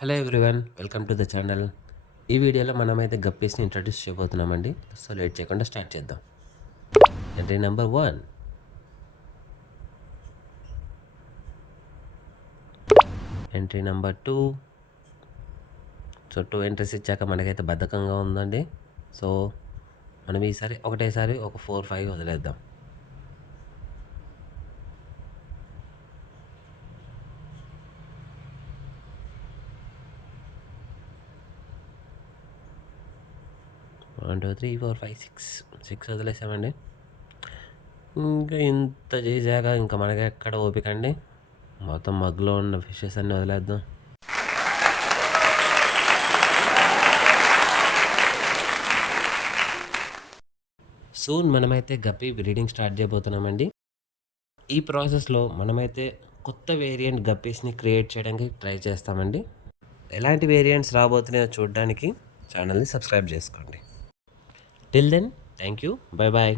Hello everyone, welcome to the channel. ఈ వీడియోలో మనమైతే గప్పీస్ని ఇంట్రడ్యూస్ చేయబోతున్నామండి. సో లేట్ చేయకుండా స్టార్ట్ చేద్దాం. Entry number 1, entry number 2. So 2 entries ఇచ్చాక మనకైతే బద్ధకంగా ఉందండి. సో మనం ఈసారి ఒకటేసారి ఒక 4-5 వదిలేద్దాం. One two three four five six వదిలేసామండి. ఇంకా ఇంత చేశాక ఇంకా మనకి ఎక్కడ ఓపిక అండి. మొత్తం మగ్గులో ఉన్న ఫిషెస్ అన్నీ వదిలేద్దాం. సూన్ మనమైతే గప్పీ బ్రీడింగ్ స్టార్ట్ చేయబోతున్నామండి. ఈ ప్రాసెస్లో మనమైతే కొత్త వేరియంట్ గప్పీస్ని క్రియేట్ చేయడానికి ట్రై చేస్తామండి. ఎలాంటి వేరియంట్స్ రాబోతున్నాయో చూడడానికి ఛానల్ని సబ్స్క్రైబ్ చేసుకోండి. Till then, thank you, bye bye.